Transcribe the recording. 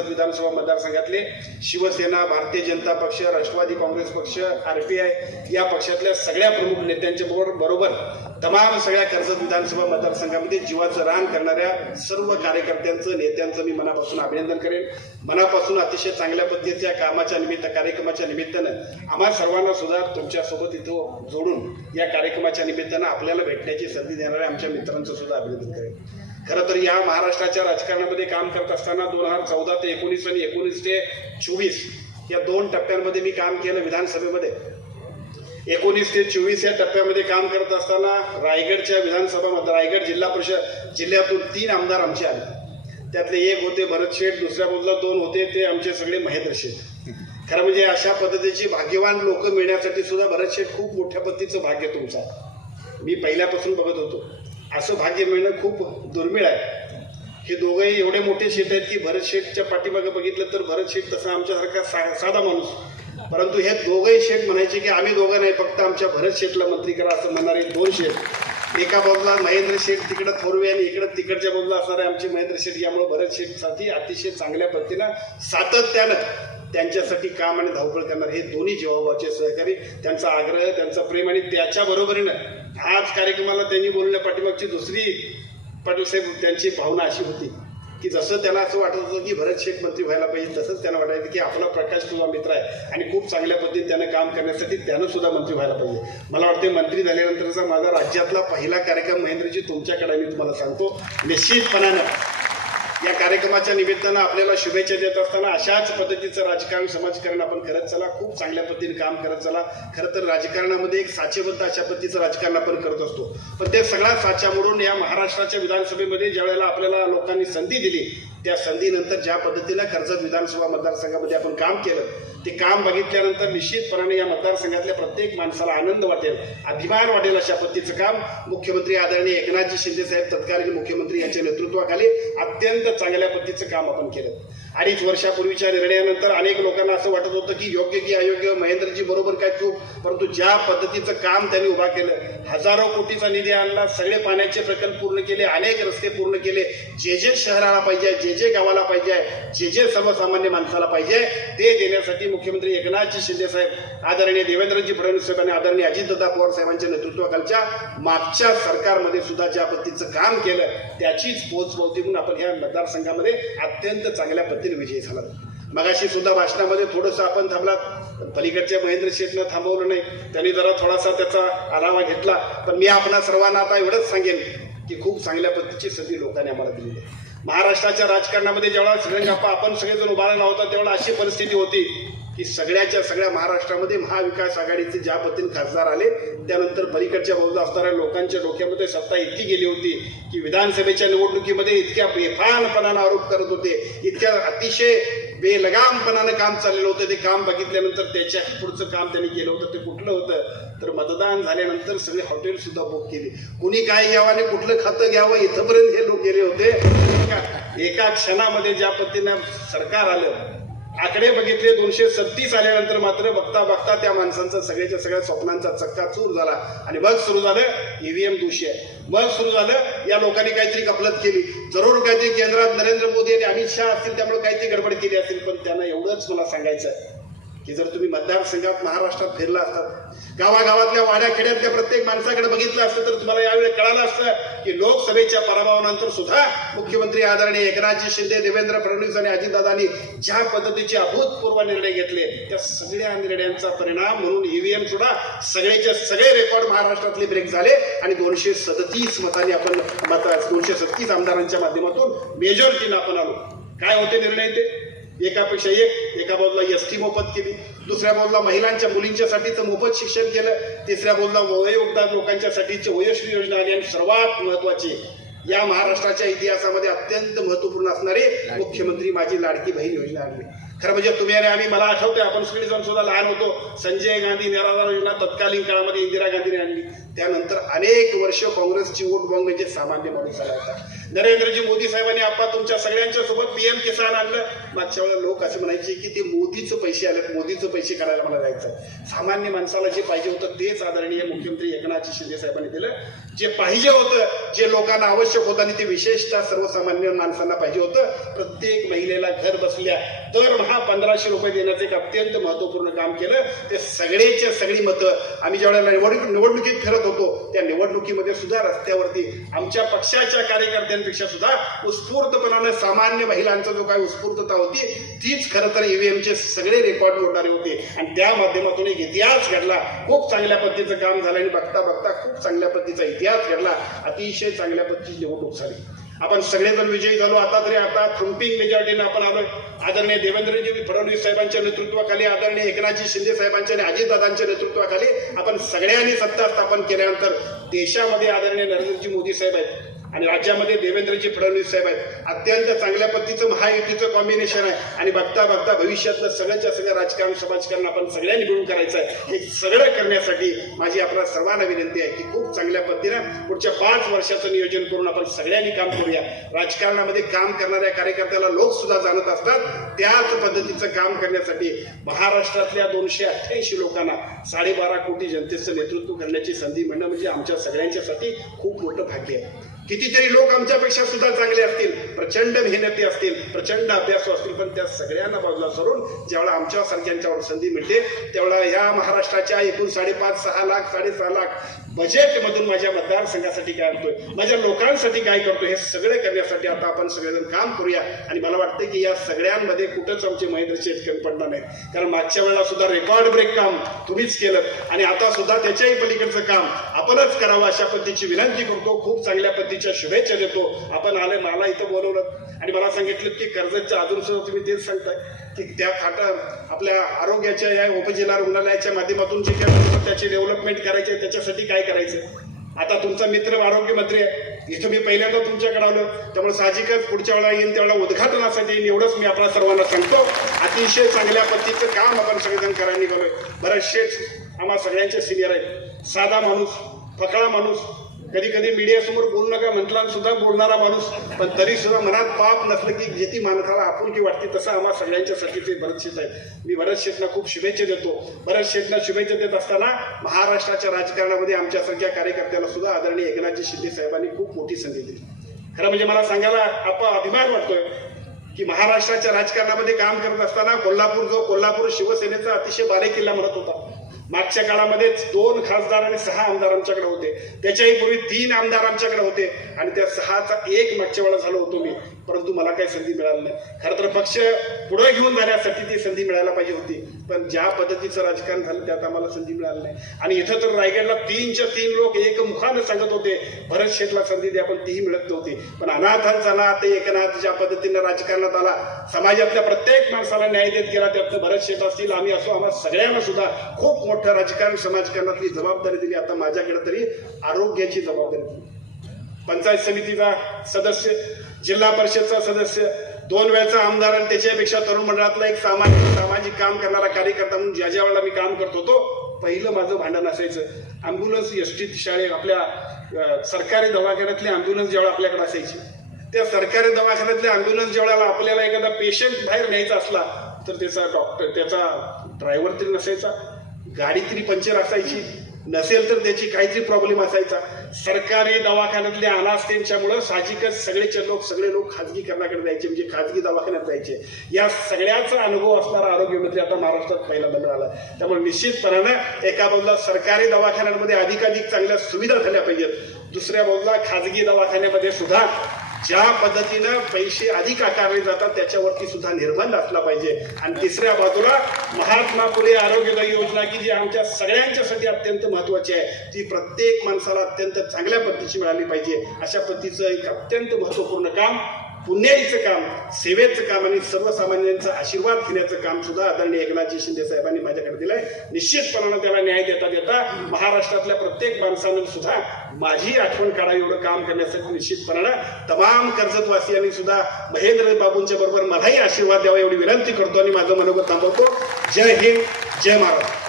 विधानसभा मतदारसंघातले शिवसेना भारतीय जनता पक्ष राष्ट्रवादी काँग्रेस पक्ष आरपीआय या पक्षातल्या सगळ्या प्रमुख नेत्यांच्या बरोबर बरोबर तमाम सगळ्या कर्जत विधानसभा मतदारसंघामध्ये जीवाचं रान करणाऱ्या सर्व कार्यकर्त्यांचं नेत्यांचं मी मनापासून अभिनंदन करेन. मनापासून अतिशय चांगल्या पद्धतीच्या कामाच्या निमित्त कार्यक्रमाच्या निमित्तानं आम्हा सर्वांना सुद्धा तुमच्यासोबत इथं जोडून या कार्यक्रमाच्या निमित्तानं आपल्याला भेटण्याची संधी देणाऱ्या आमच्या मित्रांचं सुद्धा अभिनंदन करेन. खरं तर या महाराष्ट्राच्या राजकारणामध्ये काम करत असताना दोन हजार चौदा ते एकोणीस आणि एकोणीस ते चोवीस या दोन टप्प्यांमध्ये मी काम केलं विधानसभेमध्ये. एकोणीस ते चोवीस या टप्प्यामध्ये काम करत असताना रायगडच्या विधानसभा रायगड जिल्हा परिषद जिल्ह्यातून तीन आमदार आमचे आले. त्यातले एक होते भरत शेठ दुसऱ्या बाजूला दोन होते ते आमचे सगळे महेंद्र शेठ. खरं म्हणजे अशा पद्धतीची भाग्यवान लोक मिळण्यासाठी सुद्धा भरत शेठ खूप मोठ्या पद्धतीचं भाग्य तुमचं मी पहिल्यापासून बघत होतो. असं भाग्य मिळणं खूप दुर्मिळ आहे. हे दोघंही एवढे मोठे शेठ आहेत की भरत शेठच्या पाठीमागे बघितलं तर भरत शेठ तसा आमच्यासारखा सा साधा माणूस. परंतु हे दोघंही शेठ म्हणायचे की आम्ही दोघं नाही फक्त आमच्या भरत शेठला मंत्री करा असं म्हणणारे दोन शेठ. एका बाजूला महेंद्र शेठ तिकडं थोरवे आणि इकडं तिकडच्या बाजूला असणारे आमचे महेंद्र शेठ. यामुळे भरत शेठसाठी अतिशय चांगल्या पद्धतीनं सातत्यानं त्यांच्यासाठी काम आणि धावपळ करणार हे दोन्ही जीवाभावाचे सहकारी त्यांचा आग्रह त्यांचा प्रेम आणि त्याच्या बरोबरीनं आज कार्यक्रमाला त्यांनी बोलल्या पाठीमागची दुसरी पाटील साहेब त्यांची भावना अशी होती की जसं त्यांना असं वाटत होतं की भरत शेख मंत्री व्हायला पाहिजे तसंच त्यांना वाटायचं की आपला प्रकाश तुझा मित्र आहे आणि खूप चांगल्या पद्धतीने त्यानं काम करण्यासाठी त्यानं सुद्धा मंत्री व्हायला पाहिजे. मला वाटते मंत्री झाल्यानंतरचा माझा राज्यातला पहिला कार्यक्रम महेंद्रजी तुमच्याकडे मी तुम्हाला सांगतो. निश्चितपणानं या कार्यक्रमाच्या निमित्तानं आपल्याला शुभेच्छा देत असताना अशाच पद्धतीचं राजकारण समाजकारण आपण करत चला. खूप चांगल्या पद्धतीने काम करत चला. खरं तर राजकारणामध्ये एक साचेबद्ध अशा पद्धतीचं राजकारण आपण करत असतो. पण त्या सगळ्या साच्या मोडून या महाराष्ट्राच्या विधानसभेमध्ये ज्या वेळेला आपल्याला लोकांनी संधी दिली त्या संधीनंतर ज्या पद्धतीनं कर्जत विधानसभा मतदारसंघामध्ये आपण काम केलं ते काम बघितल्यानंतर निश्चितपणाने या मतदारसंघातल्या प्रत्येक माणसाला आनंद वाटेल अभिमान वाटेल अशा पद्धतीचं काम मुख्यमंत्री आदरणीय एकनाथजी शिंदे साहेब तत्कालीन मुख्यमंत्री यांच्या नेतृत्वाखाली अत्यंत चांगल्या पद्धतीचं काम आपण केलं. अडीच वर्षापूर्वीच्या निर्णयानंतर अनेक लोकांना असं वाटत होतं की योग्य की अयोग्य महेंद्रजी बरोबर काय चूक? परंतु ज्या पद्धतीचं काम त्यांनी उभा केलं हजारो कोटीचा निधी आणला सगळे पाण्याचे प्रकल्प पूर्ण केले अनेक रस्ते पूर्ण केले जे जे शहराला पाहिजे जे जे गावाला पाहिजे जे जे सर्वसामान्य माणसाला पाहिजे ते देण्यासाठी मुख्यमंत्री एकनाथजी शिंदे साहेब आदरणीय देवेंद्रजी फडणवीस साहेब आणि आदरणीय अजितदादा पवार साहेबांच्या नेतृत्वाखालच्या मागच्या सरकारमध्ये सुद्धा ज्या पद्धतीचं काम केलं त्याचीच पोचपावती म्हणून आपण ह्या मतदारसंघामध्ये अत्यंत चांगल्या पद्धतीने विजय झाला. मगाशी सुद्धा भाषणामध्ये थोडंसं आपण थांबलात पलीकडच्या महेंद्र शेठनं थांबवलं नाही. त्यांनी जरा थोडासा त्याचा आढावा घेतला. पण मी आपणा सर्वांना आता एवढंच सांगेन की खूप चांगल्या पद्धतीची संधी लोकांनी आम्हाला दिली आहे. महाराष्ट्राच्या राजकारणामध्ये जेव्हा श्रीरंगाप्पा आपण सगळेजण उभारला होता तेवढा अशी परिस्थिती होती की सगळ्याच्या सगळ्या महाराष्ट्रामध्ये महाविकास आघाडीचे ज्या पद्धतीने खासदार आले त्यानंतर पलीकडच्या बाजूला असणाऱ्या लोकांच्या डोक्यामध्ये सत्ता इतकी गेली होती की विधानसभेच्या निवडणुकीमध्ये इतक्या बेफानपणानं आरोप करत होते इतक्या अतिशय बेलगामपणानं काम चाललेलं होतं ते काम बघितल्यानंतर त्याच्या पुढचं काम त्यांनी केलं होतं ते कुठलं होतं? तर मतदान झाल्यानंतर सगळे हॉटेल सुद्धा बुक केली. कुणी काय घ्यावं आणि कुठलं खातं घ्यावं इथंपर्यंत हे लोक गेले होते. एका- एका क्षणामध्ये ज्या पद्धतीनं सरकार आलं आकडे बघितले दोनशे सत्तीस आल्यानंतर मात्र बघता बघता त्या माणसांचा सगळ्याच्या सगळ्या स्वप्नांचा चक्का चूर झाला. आणि मग सुरू झालं ईव्हीएम दोषी आहे. मग सुरू झालं या लोकांनी काहीतरी कपलत केली. जरूर काहीतरी केंद्रात नरेंद्र मोदी आणि अमित शहा असतील त्यामुळे काहीतरी गडबड केली असेल पण त्यांना एवढंच मला सांगायचं आहे की जर तुम्ही मतदारसंघात महाराष्ट्रात फिरला असतात गावागावातल्या वाड्या खेड्यातल्या प्रत्येक माणसाकडे बघितलं असतं तर तुम्हाला यावेळी कळालं असतं की लोकसभेच्या पराभवानंतर सुद्धा मुख्यमंत्री आदरणीय एकनाथजी शिंदे देवेंद्र फडणवीस आणि अजितदादांनी ज्या पद्धतीचे अभूतपूर्व निर्णय घेतले त्या सगळ्या निर्णयांचा परिणाम म्हणून ईव्हीएम सुद्धा सगळेचे सगळे रेकॉर्ड महाराष्ट्रातले ब्रेक झाले आणि दोनशे सदतीस मतांनी आपण मत दोनशे सत्तीस आमदारांच्या माध्यमातून मेजॉरिटीनं आपण आलो. काय होते निर्णय ते? एकापेक्षा एक एका बाजूला एस टी मोफत केली. दुसऱ्या बाजूला महिलांच्या मुलींच्यासाठीचं मोफत शिक्षण केलं. तिसऱ्या बाजूला वयोवृद्ध लोकांच्यासाठीची वयोश्री योजना आली. आणि सर्वात महत्वाची या महाराष्ट्राच्या इतिहासामध्ये अत्यंत महत्त्वपूर्ण असणारी मुख्यमंत्री माझी लाडकी बहीण योजना आणली खरं म्हणजे तुम्ही आणि आम्ही मला आठवतंय आपण स्पीड जाऊन सुद्धा लहान होतो. संजय गांधी निराधार योजना तत्कालीन काळामध्ये इंदिरा गांधीने आणली. त्यानंतर अनेक वर्ष काँग्रेसची वोट बँक म्हणजे सामान्य माणूस झाला होता. नरेंद्रजी मोदी साहेबांनी आपा तुमच्या सगळ्यांच्या सोबत पीएम किसान आणलं. मागच्या वेळेला लोक असे म्हणायचे की ते मोदीचं पैसे आलेत मोदीचं पैसे करायला मला जायचं. सामान्य माणसाला जे पाहिजे होतं तेच आदरणीय मुख्यमंत्री एकनाथ शिंदे साहेबांनी दिलं. जे पाहिजे होतं जे लोकांना आवश्यक होतं आणि ते विशेषतः सर्वसामान्य माणसांना पाहिजे होतं प्रत्येक महिलेला घर बसल्या दरमहा पंधराशे रुपये देण्याचं एक अत्यंत महत्त्वपूर्ण काम केलं. ते सगळेच्या सगळी मतं आम्ही ज्यावेळेला निवडणूक निवडणुकीत फिरत होतो त्या निवडणुकीमध्ये सुद्धा रस्त्यावरती आमच्या पक्षाच्या कार्यकर्त्यांपेक्षा सुद्धा उत्स्फूर्तपणानं सामान्य महिलांचा जो काही उत्स्फूर्तता होती तीच खरं तर ईव्हीएमचे सगळे रेकॉर्ड मोडणारे होते. आणि त्या माध्यमातून एक इतिहास घडला. खूप चांगल्या पद्धतीचं काम झालं आणि बघता बघता खूप चांगल्या पद्धतीचा इतिहास घडला. अतिशय चांगल्या पद्धतीची निवडणूक झाली. आपण सगळेजण विजयी झालो. आता तरी आता थ्रुम्पिंग मेजॉरिटीने आपण आलो आदरणीय देवेंद्रजी फडणवीस साहेबांच्या नेतृत्वाखाली आदरणीय एकनाथजी शिंदे साहेबांच्या आणि अजितदादांच्या नेतृत्वाखाली आपण सगळ्यांनी सत्ता स्थापन केल्यानंतर देशामध्ये आदरणीय नरेंद्रजी मोदी साहेब आहेत. आणि राज्यामध्ये देवेंद्रजी फडणवीस साहेब आहेत. अत्यंत चांगल्या पद्धतीचं महायुतीचं कॉम्बिनेशन आहे. आणि बघता बघता भविष्यातलं सगळ्याच्या सगळं राजकारण समाजकारण आपण सगळ्यांनी मिळून करायचं आहे. हे सगळं करण्यासाठी माझी आपल्या सर्वांना विनंती आहे की खूप चांगल्या पद्धतीनं पुढच्या पाच वर्षाचं नियोजन करून आपण सगळ्यांनी काम करूया. राजकारणामध्ये काम करणाऱ्या कार्यकर्त्याला लोक सुद्धा जाणत असतात. त्याच पद्धतीचं काम करण्यासाठी महाराष्ट्रातल्या दोनशे अठ्ठ्याऐंशी लोकांना साडेबारा कोटी जनतेचं नेतृत्व करण्याची संधी मिळणं म्हणजे आमच्या सगळ्यांच्यासाठी खूप मोठं भाग्य आहे. कितीतरी लोक आमच्यापेक्षा सुद्धा चांगले असतील प्रचंड मेहनती असतील प्रचंड अभ्यासू असतील पण त्या सगळ्यांना बाजूला सरून ज्यावेळा आमच्या सारख्यांच्यावर संधी मिळते त्यावेळा ह्या महाराष्ट्राच्या एकूण साडेपाच सहा लाख साडेसहा लाख बजेटमधून माझ्या मतदारसंघासाठी काय करतोय माझ्या लोकांसाठी काय करतोय? हे सगळे करण्यासाठी आता आपण सगळेजण काम करूया. आणि मला वाटतं की या सगळ्यांमध्ये कुठंच आमचे महेंद्र शेतकरी पडणार नाहीत. कारण मागच्या वेळेला सुद्धा रेकॉर्ड ब्रेक काम तुम्हीच केलं. आणि आता सुद्धा त्याच्याही पलीकडचं काम आपणच करावं अशा पद्धतीची विनंती करतो. खूप चांगल्या पद्धतीच्या शुभेच्छा देतो. आपण आले मला इथं बोलवलं. आणि मला सांगितलं की कर्जतच्या अजून सुद्धा तुम्ही तेच सांगताय की त्या खाटा आपल्या आरोग्याच्या या उपजिल्हा रुग्णालयाच्या माध्यमातून जे काय त्याची डेव्हलपमेंट करायचे त्याच्यासाठी काय करायचं? आता तुमचा मित्र आरोग्यमंत्री आहे. इथं मी पहिल्यांदा तुमच्याकडे आलो. त्यामुळे साहजिकच पुढच्या वेळा येईन त्यावेळेला उद्घाटनासाठी येईन एवढंच मी आपल्या सर्वांना सांगतो. अतिशय चांगल्या पद्धतीचं काम आपण सगळेजण करायला निघालोय. बरेचसेच आम्हा सगळ्यांचे सिनियर आहेत. साधा माणूस फकळा माणूस कधी कधी मीडियासमोर बोलू नका म्हटला सुद्धा बोलणारा माणूस पण तरी सुद्धा मनात पाप नसलं की जिथे माणसाला आपुलकी वाटते तसं आम्हा सगळ्यांच्यासाठी ते भरत शेत आहे मी भरत शेठना खूप शुभेच्छा देतो. भरत शेठना शुभेच्छा देत असताना महाराष्ट्राच्या राजकारणामध्ये आमच्यासारख्या कार्यकर्त्याला सुद्धा आदरणीय एकनाथजी शिंदे साहेबांनी खूप मोठी संधी दिली. खरं म्हणजे मला सांगायला आपा अभिमान वाटतोय की महाराष्ट्राच्या राजकारणामध्ये काम करत असताना कोल्हापूर जो कोल्हापूर शिवसेनेचा अतिशय बाले किल्ला म्हणत होता मागच्या काळामध्येच दोन खासदार आणि सहा आमदार आमच्याकडे होते. त्याच्याही पूर्वी तीन आमदार आमच्याकडे होते. आणि त्या सहाचा एक मागच्या वेळा झालो होतो मी. परंतु मला काही संधी मिळाली नाही. खरं तर पक्ष पुढे घेऊन जाण्यासाठी ती संधी मिळायला पाहिजे होती. पण ज्या पद्धतीचं राजकारण झालं त्यात आम्हाला संधी मिळाली नाही. आणि इथं तर रायगडला तीनच्या तीन लोक एकमुखानं सांगत होते भरत शेठला संधी द्या पण तीही मिळत नव्हती. पण अनाथांचा नाथ एकनाथ ज्या पद्धतीनं राजकारणात आला समाजातल्या प्रत्येक माणसाला न्याय देत गेला त्यातनं भरत शेठ असतील आम्ही असो आम्हाला सगळ्यांना सुद्धा खूप मोठं राजकारण समाजकारणातली जबाबदारी दिली. आता माझ्याकडे तरी आरोग्याची जबाबदारी दिली. पंचायत समितीचा सदस्य जिल्हा परिषदचा सदस्य दोन वेळचा आमदार आणि त्याच्यापेक्षा तरुण मंडळातला एक सामाजिक सामाजिक काम करणारा कार्यकर्ता म्हणून ज्या ज्या वेळेला मी काम करत होतो पहिलं माझं भांडण असायचं. अँब्युलन्स एस टी शाळे आपल्या सरकारी दवाखान्यातली अँब्युलन्स ज्यावेळेला आपल्याकडे असायची. त्या सरकारी दवाखान्यातल्या अँब्युलन्स ज्यावेळेला आपल्याला एखादा पेशंट बाहेर न्यायचा असला तर त्याचा डॉक्टर त्याचा ड्रायव्हर तरी नसायचा. गाडी तरी पंक्चर असायची. नसेल तर त्याची काहीतरी प्रॉब्लेम असायचा. सरकारी दवाखान्यातले अनाथ त्यांच्यामुळं साहजिकच सगळेचे लोक सगळे लोक खाजगीकरणाकडे जायचे म्हणजे खाजगी दवाखान्यात जायचे. या सगळ्याचा अनुभव असणारा आरोग्यमंत्री आता महाराष्ट्रात पहिल्यांदा मिळाला त्यामुळे निश्चितपणानं एका बाजूला सरकारी दवाखान्यांमध्ये अधिकाधिक चांगल्या सुविधा झाल्या पाहिजेत. दुसऱ्या बाजूला खाजगी दवाखान्यामध्ये सुद्धा ज्या पद्धतीनं पैसे अधिक आकारले जातात त्याच्यावरती सुद्धा निर्बंध असला पाहिजे. आणि तिसऱ्या बाजूला महात्मा फुले आरोग्यदायी योजना की जी आमच्या सगळ्यांच्यासाठी अत्यंत महत्वाची आहे ती प्रत्येक माणसाला अत्यंत चांगल्या पद्धतीची मिळाली पाहिजे. अशा पद्धतीचं एक अत्यंत महत्त्वपूर्ण काम पुण्याईचं काम सेवेचं काम आणि सर्वसामान्यांचा आशीर्वाद घेण्याचं काम सुद्धा आदरणीय एकनाथजी शिंदे साहेबांनी माझ्याकडे दिलंय. निश्चितपणानं त्याला न्याय देता देता महाराष्ट्रातल्या प्रत्येक माणसानं सुद्धा माझी आठवण काढावी एवढं काम करण्यासाठी निश्चितपणानं तमाम कर्जतवासियांनी सुद्धा महेंद्र बाबूंच्या बरोबर मलाही आशीर्वाद द्यावा एवढी विनंती करतो आणि माझं मनोगत थांबवतो. जय हिंद जय महाराष्ट्र.